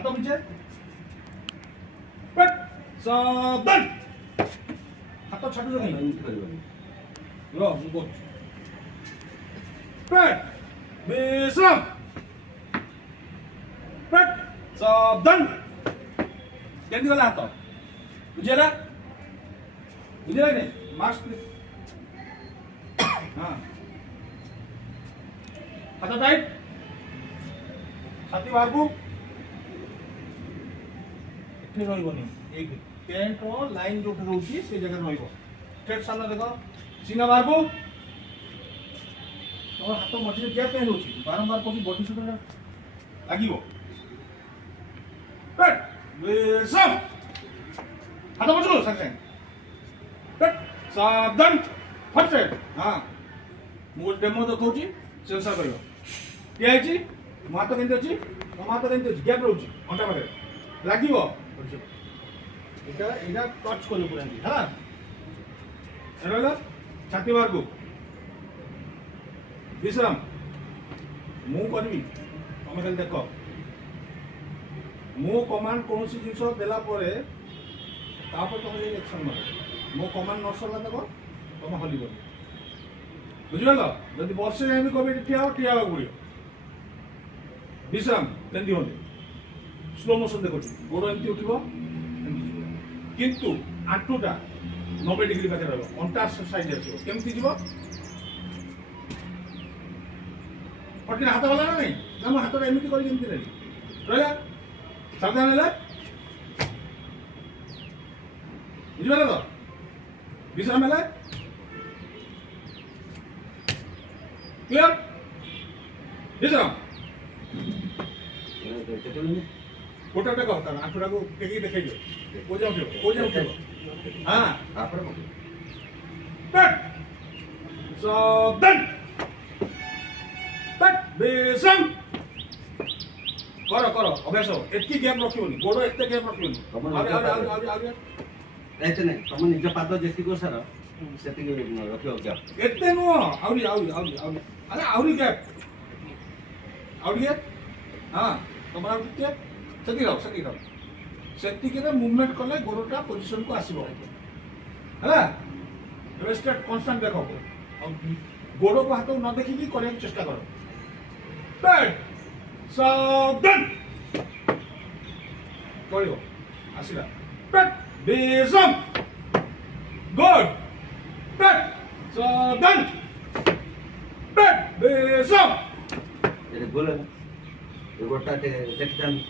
हाथ पीछे पेट सावधान हाथ छाटू नहीं रो मुको पेट विश्राम पेट सावधान केंदी गला हाथ बुझेला बुझेला नहीं मास्क हाँ हाथ टाइट छाती बाहर को इतनी रही एक पेंट रो लाइन जो रोची से जगह रही स्ट्रेट सामने देखो सीना बाहर को और हाथ मझे क्या पेन होची बारंबार कोकी बॉडी सुट लागिवो पेट विश्राम हाथ मझो संग पेट सावधान फट से हां मु डेमो देखौची सेंसर करियो क्या है हाथ केंद्र अच्छी हाथ केंद्र अच्छी गैप रोची अंटा पाखे लागिवो এটা এটা টাচ করলে পুরা হ্যাঁ এটা হলো ছাতি বারগু বিশ্রাম মু করবি তুমি খালি দেখ মো কমান্ড কোনসি জিনিস দেলা পরে তারপর তুমি এই অ্যাকশন মারো মো কমান্ড নসলা দেখো তুমি হলিব বুঝিপারল যদি বসে আমি কবে ঠিয়া ঠিয়া পড়িব বিশ্রাম কেন্দি হলে স্লো মোশন দেখো গোড় এমতি উঠিব किंतु आंटुटा 90 डिग्री पाखे रहो अंटा साइड आसो केमती जीव पटके हाथ वाला नहीं ना मो हाथटा एमती करी केमती नहीं रहला सावधान हेला बुझिपार तो विश्राम हेला क्लियर विश्राम गोटा टा कहता आंटुटा को केकी देखाई दियो को जाऊ हां आपरे पकड़ पेट सावधान पेट विश्राम करो अभ्यास एतकी गैप रखियोनी गोड़ो एते गैप रखियोनी आगे एते नहीं तुम निज पाद जेती को सर सेती के रखियो गैप एते नो आउरी अरे आउरी गैप हां तुम्हारा किते सेती रहो सेती के मूवमेंट कले गोड़टा पोजीशन को आसीबो हैला रेस्टेड कांस्टेंट देखो गोड़ो को हाथ न देखि की करे चेष्टा करो पेट सावधान करियो आसीला पेट विश्राम गुड पेट सावधान पेट विश्राम ये बोले ये गोटा देखताम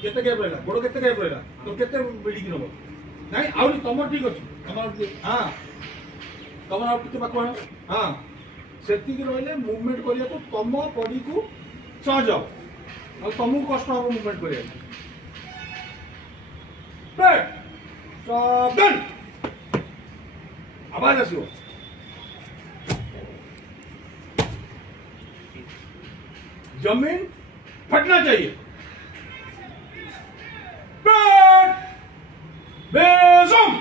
केते गैप रहला गोड़ केते गैप रहला तो केते बिडी कि नबो नाही आउरी तमर ठीक अछि तमर हां तमर आउट के पाखो हां सेति कि रहले मूवमेंट करिया को तम बॉडी को सहज और तमु कष्ट हो मूवमेंट करिया पेट सावधान आवाज आसियो जमीन फटना चाहिए पेट विश्राम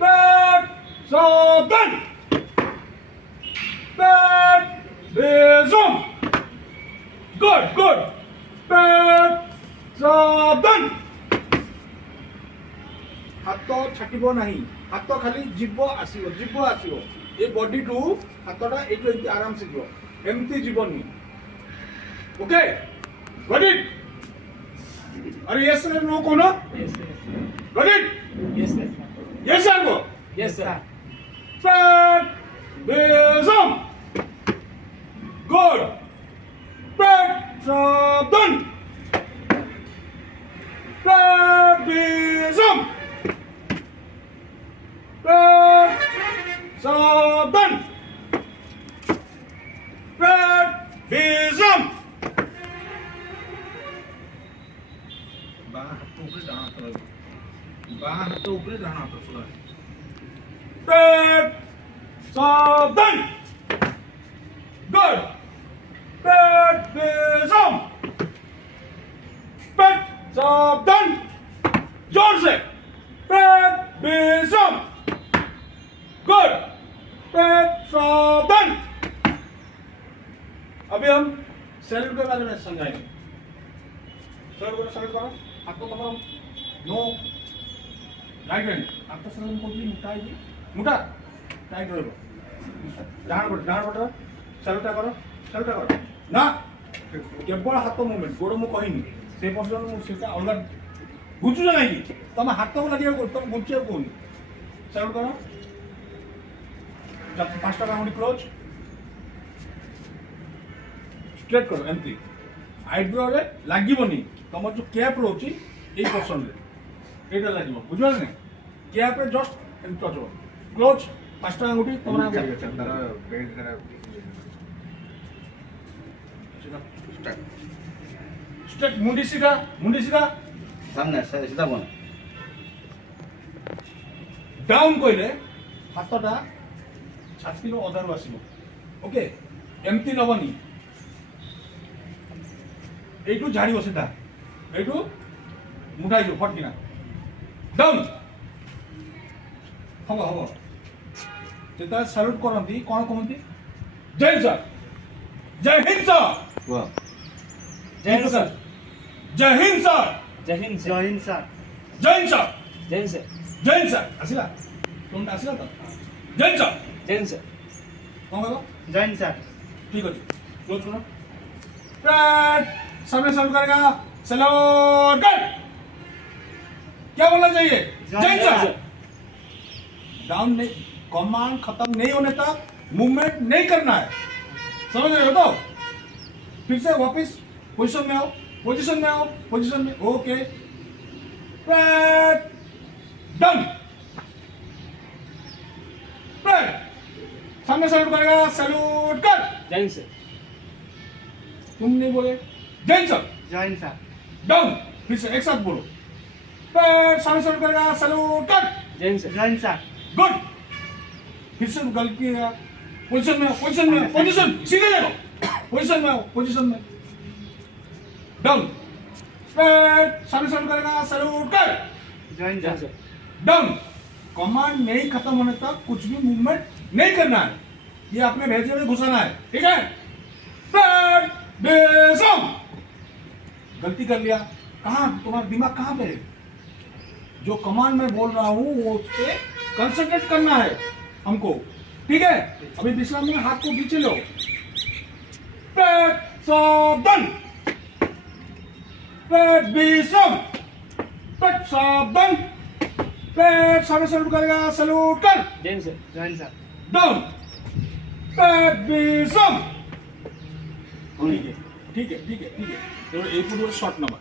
पेट सावधान पेट विश्राम गुड पेट सावधान हाथ छाटिबो नहीं हाथ खाली जीव आसीबो ये बॉडी टू हाथटा एटो आराम से जीव एमती जीवनी ओके गॉट इट अरे यस सर नो कोनो got it yes sir go yes sir पेट विश्राम गुड पेट सावधान पेट विश्राम पेट सावधान पेट विश्राम बाह तो ऊपर जाना तो पूरा पेट सावधान गुड पेट विश्राम पेट सावधान जोर से पेट विश्राम गुड पेट सावधान अभी हम सेल्यूट के बारे में समझाएंगे सैल्यूट करो हाथ को पकड़ो नो राइट हैंड हाथ को सैल्यूट करो मुठा टाइट रहबो डाण पट सैल्यूट करो ना केवल हाथ मूवमेंट गोड़ मु कहिनी से पोजिशन मु सेटा अलग गुचु नहीं तुम हाथ को लगे तुम गुचिया कहूनी सैल्यूट करो जब 5टा राउंड क्लोज स्ट्रेट करो एमती आईब्रो रे लागीबनी तुम जो कैप रोची ए पोर्शन रे एटा लागीबो बुझिबो नै कैप रे जस्ट एम टच हो क्लोज 5टा अंगुठी तुम ना स्ट्रेट मुंडी सीधा सामने सीधा बन डाउन कहले हाथटा छाती रो अधार आसीबो ओके एमती नबनी एटू झाड़िबो सीधा एटू मुठाई जो फटकिना डाउन हबो जेता सैल्यूट करंती कोन कहंती जय हिंद सर जय हिंद सर वाह जय हिंद सर जय हिंद सर जय हिंद सर जय हिंद सर जय हिंद सर जय हिंद सर आसिला तुम आसिला तो जय हिंद सर जय हिंद सर कौन कहो जय हिंद सर ठीक है क्लोज करो फ्रंट सामने सैल्यूट करेगा सैल्यूट कर क्या बोलना चाहिए जय हिंद सर डाउन नहीं कमांड खत्म नहीं होने तक मूवमेंट नहीं करना है समझ रहे हो तो फिर से वापस पोजीशन में आओ ओके डन सामने सैल्यूट करेगा सैल्यूट कर जय हिंद सर तुम नहीं बोले जय हिंद सर जय हिंद सर डाउन फिर से एक साथ बोलो सामने सैल्यूट करेगा सैल्यूट कर जय हिंद सर जय हिंद सर गुड फिर से गलती है पोजीशन सीधे देखो पोजीशन में डाउन सामने सैल्यूट करेगा सैल्यूट कर जय हिंद सर डाउन कमांड नहीं खत्म होने तक कुछ भी मूवमेंट नहीं करना है ये अपने भेजे में घुसाना है ठीक है गलती कर लिया कहाँ तुम्हारा दिमाग कहाँ पे है जो कमांड मैं बोल रहा हूँ वो उस पे कंसंट्रेट करना है हमको ठीक है अभी विश्राम में हाथ को पीछे लो सावधान विश्राम सावधान सामने सैल्यूट करेगा सैल्यूट कर जय हिंद सर जय हिंद सर डाउन विश्राम ठीक है तो एक शॉट नंबर